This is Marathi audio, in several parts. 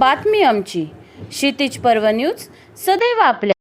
बातमी आमची. क्षितिज पर्व न्यूज सदैव आपल्या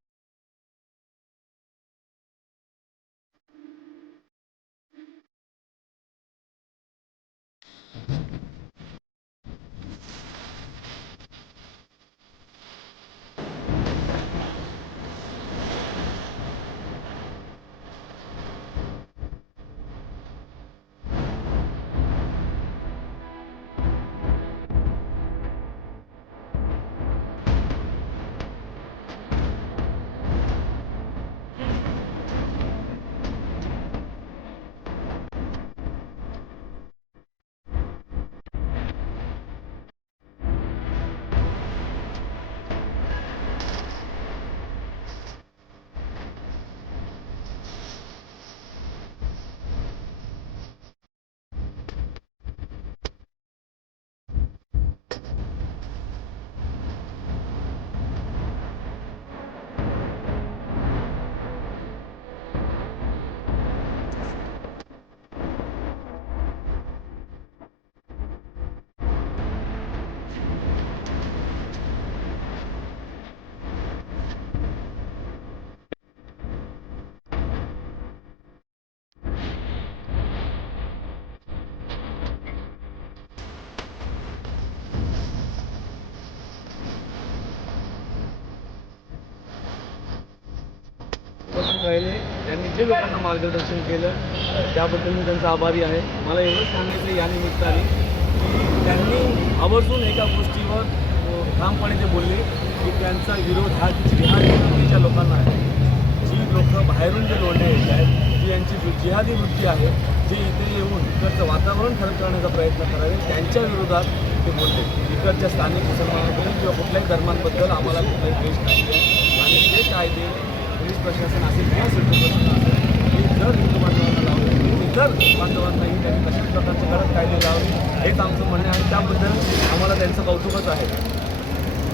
उपस्थित राहिले. त्यांनी जे लोकांना मार्गदर्शन केलं त्याबद्दल मी त्यांचा आभारी आहे. मला एवढंच सांगायचं या निमित्ताने. की त्यांनी आवर्जून एका गोष्टीवर ठामपणे ते बोलले की त्यांचा विरोध हा जिहादी वृत्तीच्या लोकांना आहे. जी लोक बाहेरून जे लोंढे येत आहेत जी यांची जी जिहादी वृत्ती आहे जे इथे येऊन इकडचं वातावरण खरं करण्याचा प्रयत्न करावे त्यांच्या विरोधात ते बोलले. इकडच्या स्थानिक मुसलमानांबद्दल किंवा कुठल्याही धर्मांबद्दल आम्हाला कुठलाही द्वेष नाही आहे. आणि ते कायदे पोलीस प्रशासन असेल किंवा सेंट्रल प्रशासन असेल हे जर हिंदू बांधवांना लावले इतर बांधवांनाही त्यांनी कशाच प्रकारचे कडक कायदे लावले हेच आमचं म्हणणे आहे. त्याबद्दल आम्हाला त्यांचं कौतुकच आहे.